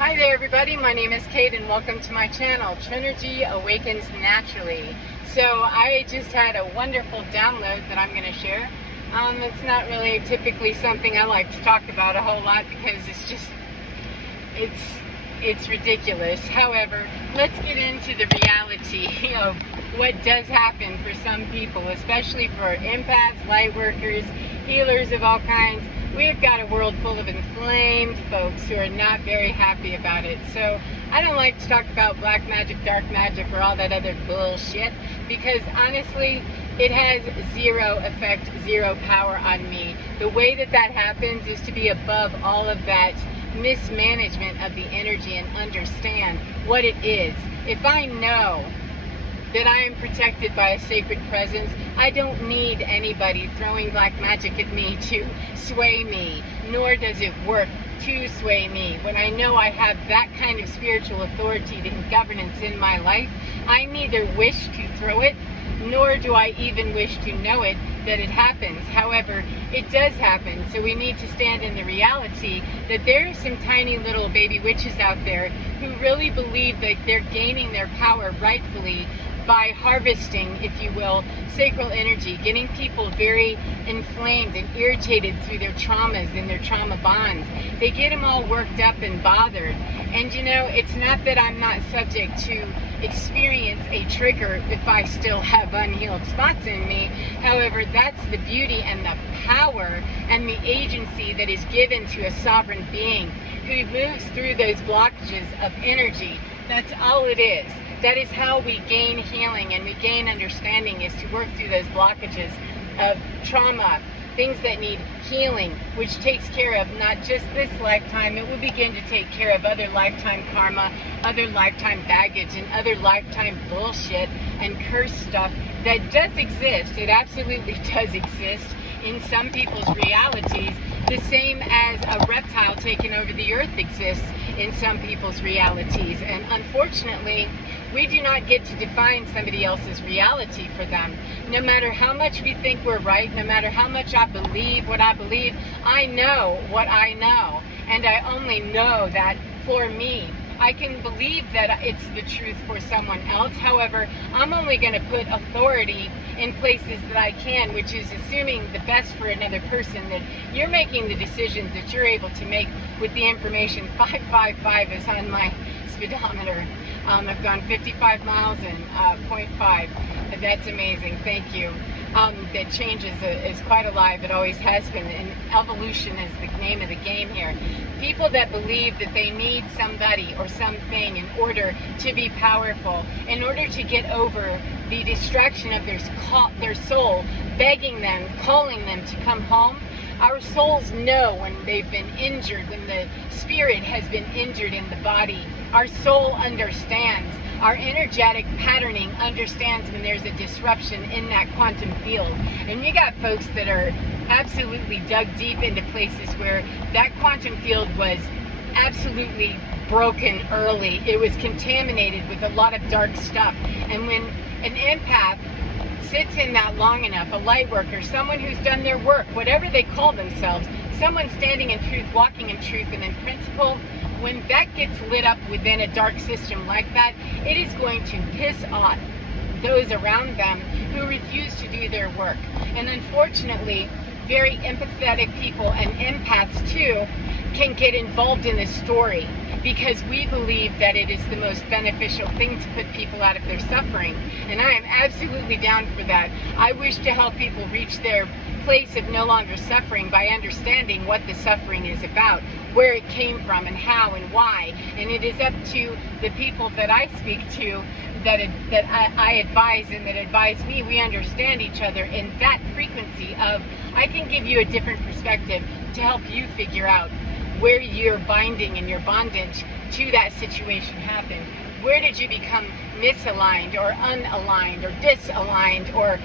Hi there everybody, my name is Kate and welcome to my channel, Trinergy Awakens Naturally. So I just had a wonderful download that I'm going to share. It's not really typically something I like to talk about a whole lot because it's ridiculous. However, let's get into the reality of what does happen for some people, especially for empaths, light workers, healers of all kinds. We've got a world full of inflamed folks who are not very happy about it. So I don't like to talk about black magic, dark magic, or all that other bullshit because honestly, it has zero effect, zero power on me. The way that happens is to be above all of that mismanagement of the energy and understand what it is. If I know that I am protected by a sacred presence, I don't need anybody throwing black magic at me to sway me, nor does it work to sway me. When I know I have that kind of spiritual authority and governance in my life, I neither wish to throw it, nor do I even wish to know it, that it happens. However, it does happen, so we need to stand in the reality that there are some tiny little baby witches out there who really believe that they're gaining their power rightfully by harvesting, if you will, sacral energy, getting people very inflamed and irritated through their traumas and their trauma bonds. They get them all worked up and bothered. And you know, it's not that I'm not subject to experience a trigger if I still have unhealed spots in me. However, that's the beauty and the power and the agency that is given to a sovereign being who moves through those blockages of energy. That's all it is. That is how we gain healing and we gain understanding, is to work through those blockages of trauma, things that need healing, which takes care of not just this lifetime, it will begin to take care of other lifetime karma, other lifetime baggage, and other lifetime bullshit and curse stuff that does exist. It absolutely does exist in some people's realities, the same as a reptile taking over the earth exists in some people's realities. And unfortunately, we do not get to define somebody else's reality for them. No matter how much we think we're right, no matter how much I believe what I believe, I know what I know. And I only know that for me. I can believe that it's the truth for someone else. However, I'm only going to put authority in places that I can, which is assuming the best for another person, that you're making the decisions that you're able to make with the information. 555 is on my speedometer. I've gone 55 miles and 0.5. That's amazing. Thank you. That change is quite alive. It always has been. And evolution is the name of the game here. People that believe that they need somebody or something in order to be powerful, in order to get over the distraction of their soul, begging them, calling them to come home. Our souls know when they've been injured, when the spirit has been injured in the body. Our soul understands. Our energetic patterning understands when there's a disruption in that quantum field. And you got folks that are absolutely dug deep into places where that quantum field was absolutely broken early. It was contaminated with a lot of dark stuff. And when an empath sits in that long enough, a light worker, someone who's done their work, whatever they call themselves, someone standing in truth, walking in truth and in principle, when that gets lit up within a dark system like that, it is going to piss off those around them who refuse to do their work. And unfortunately, very empathetic people and empaths too can get involved in this story because we believe that it is the most beneficial thing to put people out of their suffering. And I am absolutely down for that. I wish to help people reach their place of no longer suffering by understanding what the suffering is about, where it came from and how and why. And it is up to the people that I speak to, that I advise and that advise me. We understand each other in that frequency of, I can give you a different perspective to help you figure out where your binding and your bondage to that situation happened. Where did you become misaligned or unaligned or disaligned or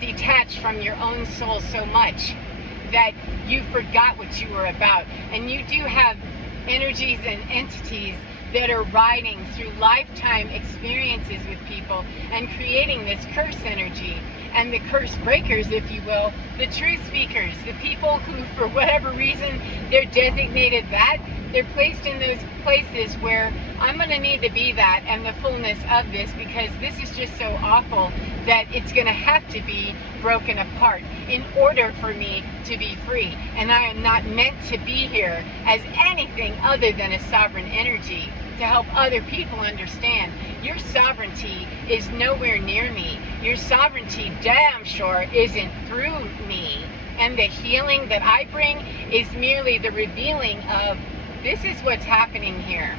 detached from your own soul so much that you forgot what you were about? And you do have energies and entities that are riding through lifetime experiences with people and creating this curse energy. And the curse breakers, if you will, the truth speakers, the people who, for whatever reason, they're designated that, they're placed in those places where I'm going to need to be that and the fullness of this, because this is just so awful that it's going to have to be broken apart in order for me to be free. And I am not meant to be here as anything other than a sovereign energy to help other people understand your sovereignty is nowhere near me. Your sovereignty damn sure isn't through me. And the healing that I bring is merely the revealing of this is what's happening here.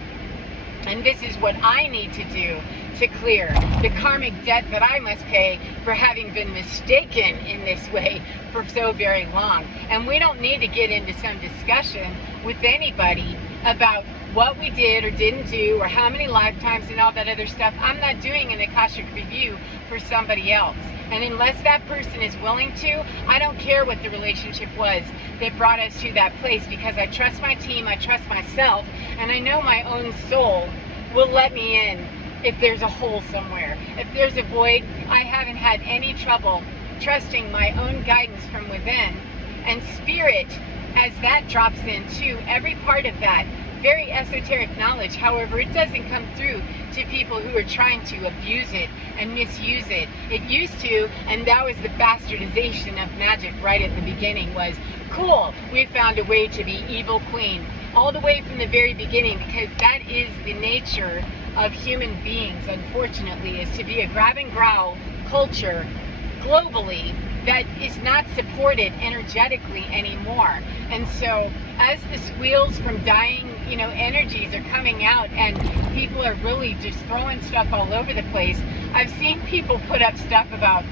And this is what I need to do to clear the karmic debt that I must pay for having been mistaken in this way for so very long. And we don't need to get into some discussion with anybody about what we did or didn't do or how many lifetimes and all that other stuff. I'm not doing an Akashic review for somebody else. And unless that person is willing to, I don't care what the relationship was that brought us to that place, because I trust my team, I trust myself, and I know my own soul will let me in if there's a hole somewhere. If there's a void, I haven't had any trouble trusting my own guidance from within. And spirit, as that drops into every part of that very esoteric knowledge, however, it doesn't come through to people who are trying to abuse it and misuse it. It used to, and that was the bastardization of magic right at the beginning, was cool, we found a way to be evil queen. All the way from the very beginning, because that is the nature of human beings, unfortunately, is to be a grab and growl culture globally that is not supported energetically anymore. And so as the squeals from dying, energies are coming out and people are really just throwing stuff all over the place, I've seen people put up stuff about,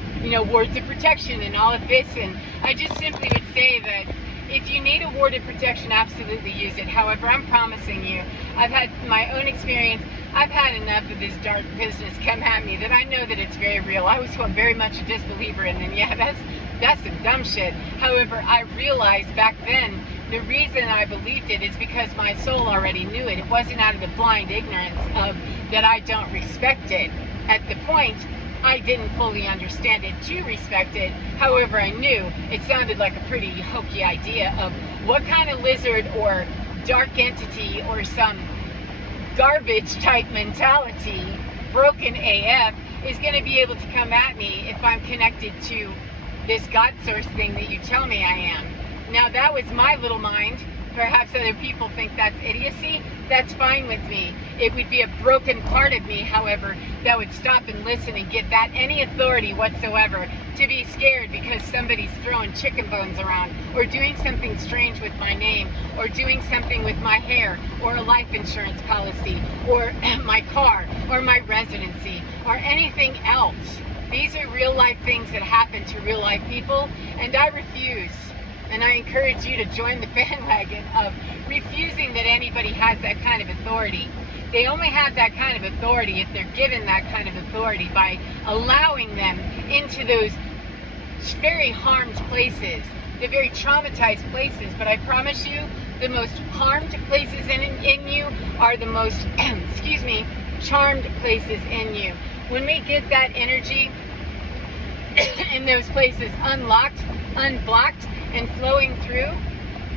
words of protection and all of this, and I just simply would say that if you need a word of protection, absolutely use it. However, I'm promising you, I've had my own experience. I've had enough of this dark business come at me that I know that it's very real. I was very much a disbeliever in them. Yeah, that's some dumb shit. However, I realized back then the reason I believed it is because my soul already knew it. It wasn't out of the blind ignorance of that I don't respect it. At the point, I didn't fully understand it to respect it. However, I knew it sounded like a pretty hokey idea of what kind of lizard or dark entity or some garbage type mentality, broken AF, is going to be able to come at me if I'm connected to this God source thing that you tell me I am. Now, that was my little mind. Perhaps other people think that's idiocy. That's fine with me. It would be a broken part of me, however, that would stop and listen and get that any authority whatsoever to be scared because somebody's throwing chicken bones around or doing something strange with my name or doing something with my hair or a life insurance policy or my car or my residency or anything else. These are real life things that happen to real life people, and I refuse. And I encourage you to join the bandwagon of refusing that anybody has that kind of authority. They only have that kind of authority if they're given that kind of authority by allowing them into those very harmed places, the very traumatized places. But I promise you, the most harmed places in you are the most, excuse me, charmed places in you. When we get that energy in those places unlocked, unblocked, and flowing through,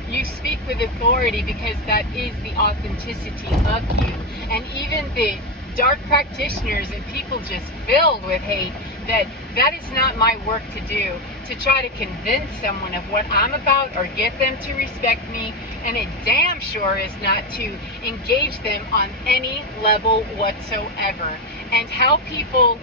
you speak with authority because that is the authenticity of you. And even the dark practitioners and people just filled with hate, that is not my work to do, to try to convince someone of what I'm about or get them to respect me, and it damn sure is not to engage them on any level whatsoever. And how people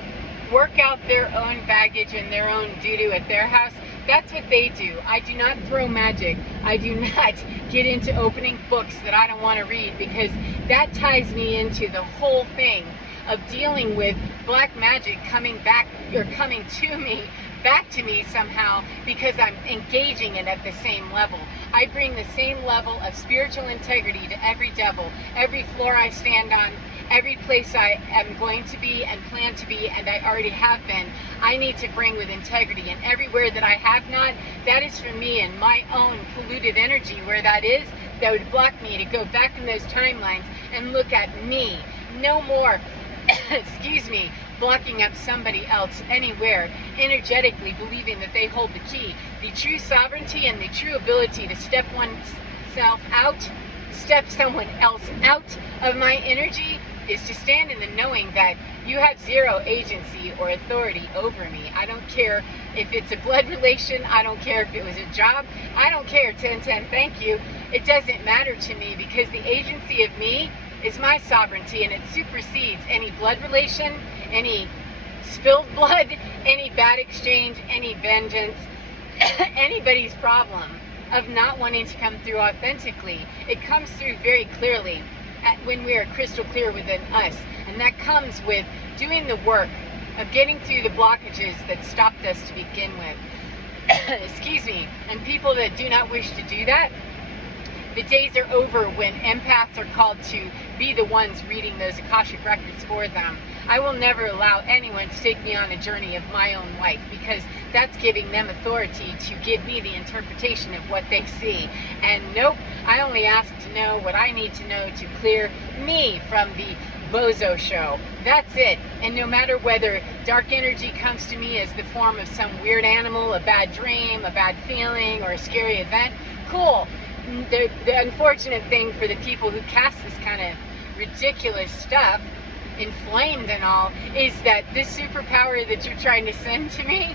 work out their own baggage and their own doo-doo at their house, that's what they do. I do not throw magic. I do not get into opening books that I don't want to read, because that ties me into the whole thing of dealing with black magic coming back or coming to me, back to me somehow, because I'm engaging it at the same level. I bring the same level of spiritual integrity to every devil, every floor I stand on, every place I am going to be and plan to be, and I already have been. I need to bring with integrity, and everywhere that I have not, that is for me and my own polluted energy. Where that is, that would block me to go back in those timelines and look at me. No more excuse me, blocking up somebody else anywhere, energetically believing that they hold the key. The true sovereignty and the true ability to step oneself out step someone else out of my energy is to stand in the knowing that you have zero agency or authority over me. I don't care if it's a blood relation. I don't care if it was a job. I don't care. 1010, thank you. It doesn't matter to me, because the agency of me is my sovereignty, and it supersedes any blood relation, any spilled blood, any bad exchange, any vengeance, anybody's problem of not wanting to come through authentically. It comes through very clearly when we are crystal clear within us, and that comes with doing the work of getting through the blockages that stopped us to begin with. Excuse me. And people that do not wish to do that, the days are over when empaths are called to be the ones reading those Akashic records for them. I will never allow anyone to take me on a journey of my own life, because that's giving them authority to give me the interpretation of what they see. And nope, I only ask to know what I need to know to clear me from the bozo show. That's it. And no matter whether dark energy comes to me as the form of some weird animal, a bad dream, a bad feeling, or a scary event, cool. The unfortunate thing for the people who cast this kind of ridiculous stuff, inflamed and all, is that this superpower that you're trying to send to me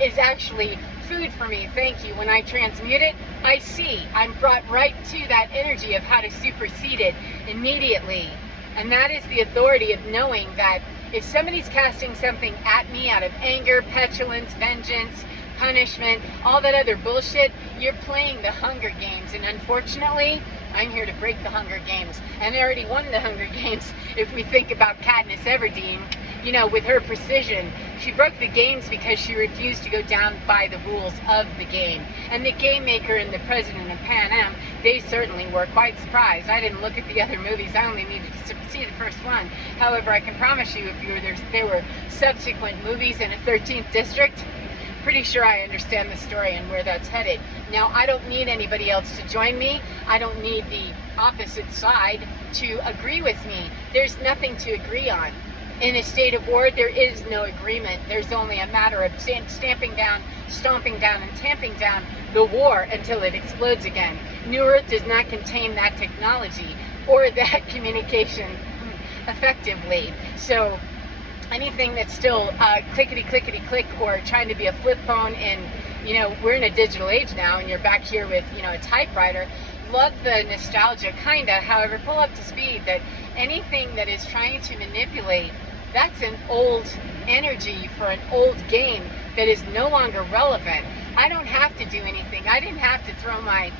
is actually food for me. Thank you. When I transmute it, I see. I'm brought right to that energy of how to supersede it immediately. And that is the authority of knowing that if somebody's casting something at me out of anger, petulance, vengeance, punishment, all that other bullshit, you're playing the Hunger Games. And unfortunately, I'm here to break the Hunger Games. And I already won the Hunger Games. If we think about Katniss Everdeen, you know, with her precision, she broke the games because she refused to go down by the rules of the game. And the game maker and the president of Pan Am, they certainly were quite surprised. I didn't look at the other movies. I only needed to see the first one. However, I can promise you, if there were subsequent movies in a 13th district, pretty sure I understand the story and where that's headed. Now, I don't need anybody else to join me. I don't need the opposite side to agree with me. There's nothing to agree on. In a state of war, there is no agreement. There's only a matter of stamping down, stomping down, and tamping down the war until it explodes again. New Earth does not contain that technology or that communication effectively. So anything that's still clickety-clickety-click or trying to be a flip phone, and, you know, we're in a digital age now, and you're back here with, you know, a typewriter. Love the nostalgia, kinda. However, pull up to speed that anything that is trying to manipulate, that's an old energy for an old game that is no longer relevant. I don't have to do anything. I didn't have to throw my,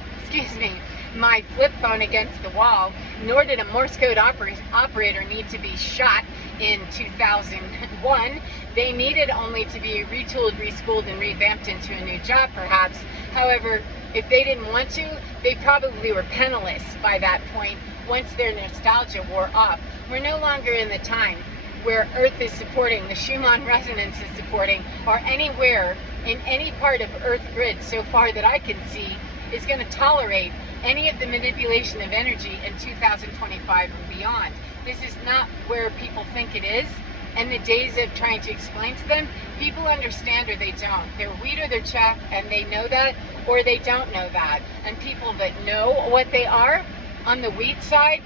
my flip phone against the wall, nor did a Morse code operator need to be shot in 2001. They needed only to be retooled, reschooled, and revamped into a new job, perhaps. However, if they didn't want to, they probably were penniless by that point once their nostalgia wore off. We're no longer in the time where Earth is supporting, the Schumann resonance is supporting, or anywhere in any part of Earth grid so far that I can see is going to tolerate any of the manipulation of energy in 2025 and beyond. This is not where people think it is, and the days of trying to explain to them, people understand or they don't. They're wheat or they're chaff, and they know that or they don't know that. And people that know what they are, on the wheat side,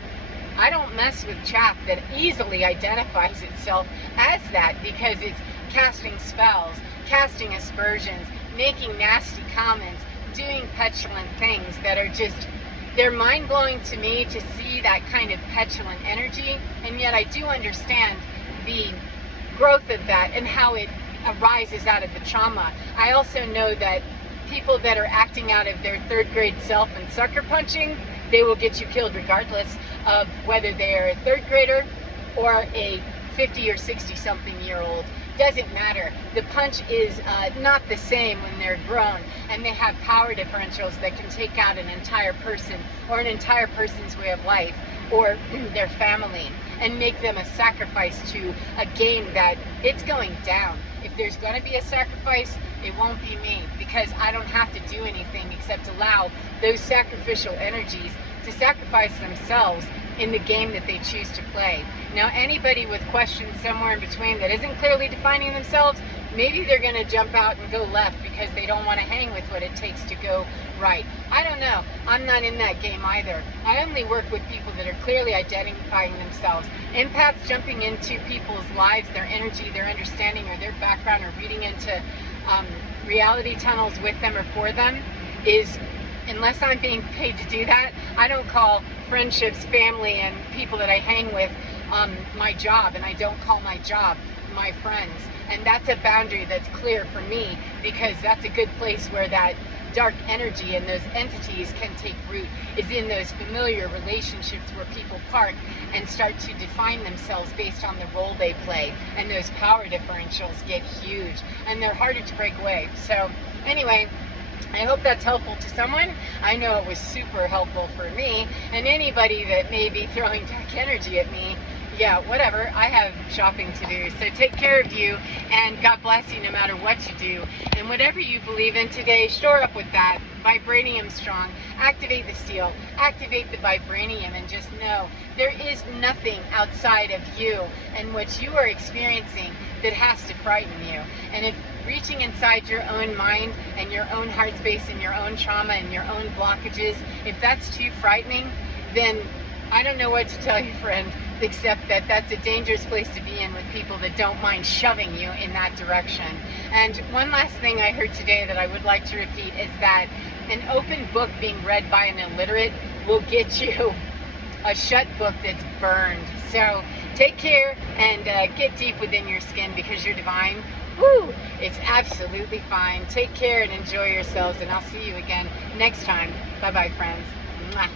I don't mess with chaff that easily identifies itself as that, because it's casting spells, casting aspersions, making nasty comments, doing petulant things that are just, they're mind-blowing to me to see that kind of petulant energy. And yet I do understand the growth of that and how it arises out of the trauma. I also know that people that are acting out of their third grade self and sucker punching, they will get you killed regardless of whether they're a third grader or a 50 or 60 something year old. Doesn't matter. The punch is not the same when they're grown, and they have power differentials that can take out an entire person or an entire person's way of life or their family and make them a sacrifice to a game that it's going down. If there's going to be a sacrifice, it won't be me, because I don't have to do anything except allow those sacrificial energies to sacrifice themselves in the game that they choose to play. Now, anybody with questions somewhere in between that isn't clearly defining themselves, maybe they're going to jump out and go left because they don't want to hang with what it takes to go right. I don't know. I'm not in that game either. I only work with people that are clearly identifying themselves. Empaths jumping into people's lives, their energy, their understanding, or their background, or reading into reality tunnels with them or for them is, unless I'm being paid to do that, I don't call friendships, family, and people that I hang with my job, and I don't call my job my friends. And that's a boundary that's clear for me, because that's a good place where that dark energy and those entities can take root, is in those familiar relationships where people park and start to define themselves based on the role they play, and those power differentials get huge and they're harder to break away. So anyway, I hope that's helpful to someone. I know it was super helpful for me, and anybody that may be throwing dark energy at me, yeah, whatever, I have shopping to do. So take care of you, and God bless you no matter what you do. And whatever you believe in today, shore up with that. Vibranium strong. Activate the steel. Activate the vibranium, and just know there is nothing outside of you and what you are experiencing that has to frighten you. And if reaching inside your own mind and your own heart space and your own trauma and your own blockages, if that's too frightening, then I don't know what to tell you, friend, except that that's a dangerous place to be in with people that don't mind shoving you in that direction. And one last thing I heard today that I would like to repeat is that an open book being read by an illiterate will get you a shut book that's burned. So take care and get deep within your skin, because you're divine. Woo! It's absolutely fine. Take care and enjoy yourselves, and I'll see you again next time. Bye-bye, friends. Mwah.